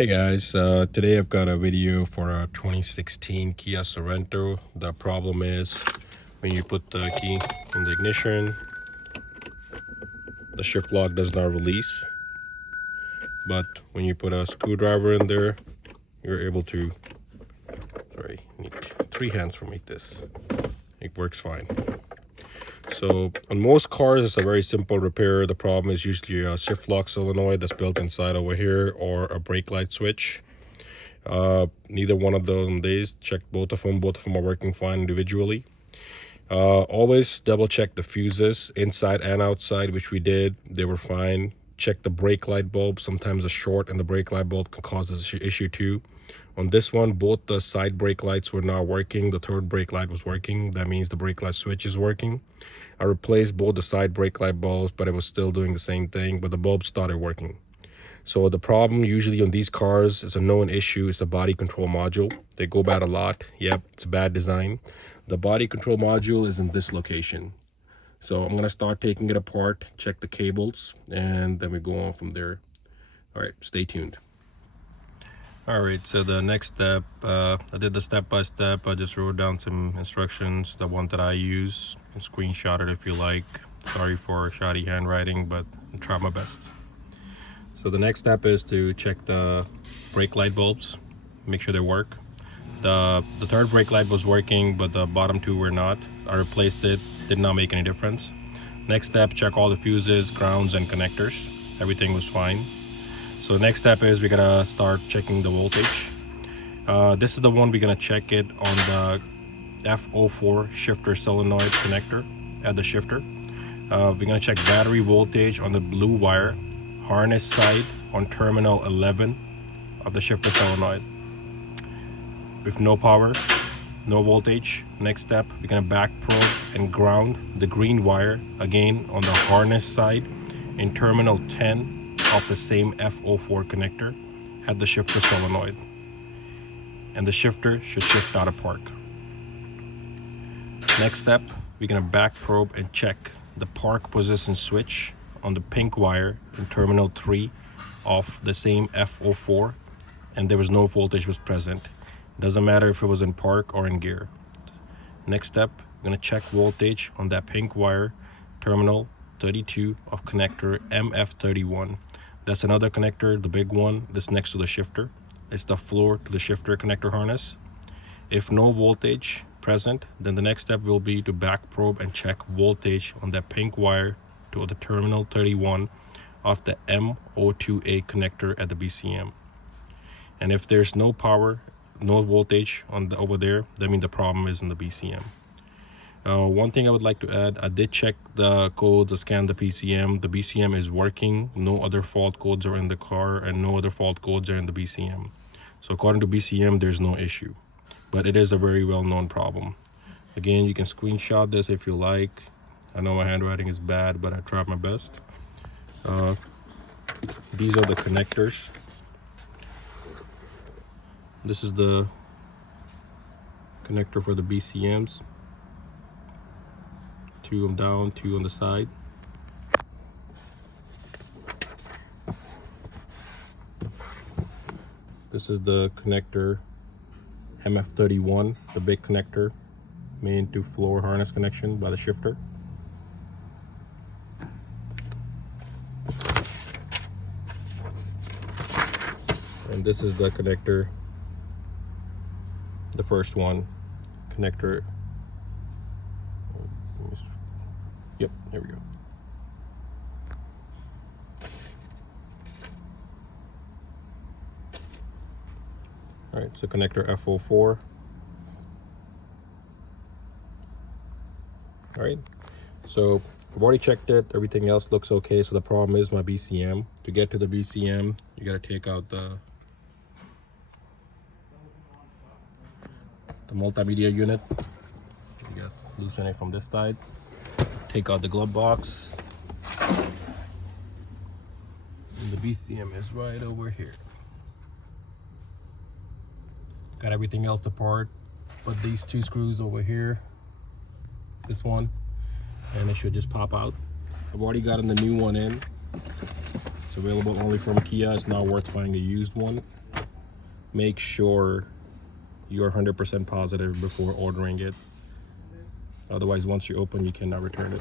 Hey guys, today I've got a video for a 2016 Kia Sorento. The problem is when you put the key in the ignition, the shift lock does not release. But when you put a screwdriver in there, you're able to, sorry, you need 3 hands to make this. It works fine. So on most cars, it's a very simple repair. The problem is usually a shift lock solenoid that's built inside over here, or a brake light switch. Neither one of those. Check both of them are working fine individually. Always double check the fuses inside and outside, which we did. They were fine. Check the brake light bulb. Sometimes a short in the brake light bulb can cause this issue too. On this one, both the side brake lights were not working. The third brake light was working. That means the brake light switch is working. I replaced both the side brake light bulbs, but it was still doing the same thing, but the bulbs started working. So the problem usually on these cars is a known issue. It's the body control module. They go bad a lot. Yep, it's a bad design. The body control module is in this location. So I'm going to start taking it apart, check the cables, and then we go on from there. All right, stay tuned. All right, so the next step, I did the step-by-step. I just wrote down some instructions, the one that I use, and screenshot it if you like. Sorry for shoddy handwriting, but I'll try my best. So the next step is to check the brake light bulbs, make sure they work. The third brake light was working, but the bottom two were not. I replaced it, did not make any difference. Next step, check all the fuses, grounds, and connectors. Everything was fine. So the next step is we're gonna start checking the voltage. This is the one we're gonna check it on the F04 shifter solenoid connector at the shifter. We're gonna check battery voltage on the blue wire, harness side on terminal 11 of the shifter solenoid. With no power, no voltage, next step, we're gonna back probe and ground the green wire again on the harness side in terminal 10 of the same F04 connector at the shifter solenoid. And the shifter should shift out of park. Next step, we're gonna back probe and check the park position switch on the pink wire in terminal 3 of the same F04, and there was no voltage was present. It doesn't matter if it was in park or in gear. Next step, I'm gonna check voltage on that pink wire, terminal 32 of connector MF31. That's another connector, the big one that's next to the shifter. It's the floor to the shifter connector harness. If no voltage present, then the next step will be to back probe and check voltage on that pink wire to the terminal 31 of the M02A connector at the BCM. And if there's no power, no voltage on over there, that means the problem is in the BCM. One thing I would like to add, I did check the codes, I scanned the PCM. The BCM is working. No other fault codes are in the car, and no other fault codes are in the BCM. So according to BCM, there's no issue, but it is a very well-known problem. Again, you can screenshot this if you like. I know my handwriting is bad, but I tried my best. These are the connectors. This is the connector for the BCMs. 2 on down, 2 on the side. This is the connector MF31, the big connector, main to floor harness connection by the shifter. And this is the connector, the first one, connector. Yep, there we go. All right, so connector F04. All right, so I've already checked it. Everything else looks okay. So the problem is my BCM. To get to the BCM, you got to take out the multimedia unit. You got to loosen it from this side. Take out the glove box. And the BCM is right over here. Got everything else apart, but these 2 screws over here, this one, and it should just pop out. I've already gotten the new one in. It's available only from Kia. It's not worth finding a used one. make sure you're 100% positive before ordering it. Otherwise, once you open, you cannot return it.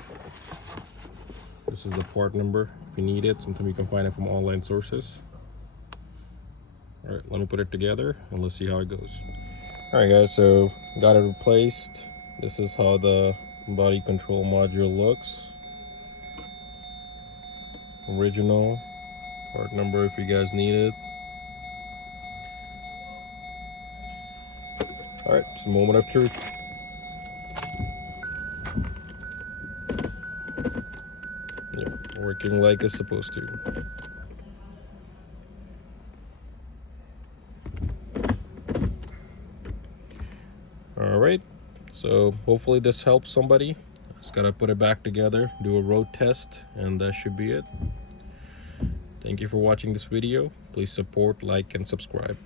This is the part number if you need it. Sometimes you can find it from online sources. All right, let me put it together and let's see how it goes. All right, guys, so got it replaced. This is how the body control module looks. Original part number if you guys need it. All right, it's a moment of truth. Yep, working like it's supposed to. All right, so hopefully this helps somebody. Just gotta put it back together, do a road test, and that should be it. Thank you for watching this video. Please support, like, and subscribe.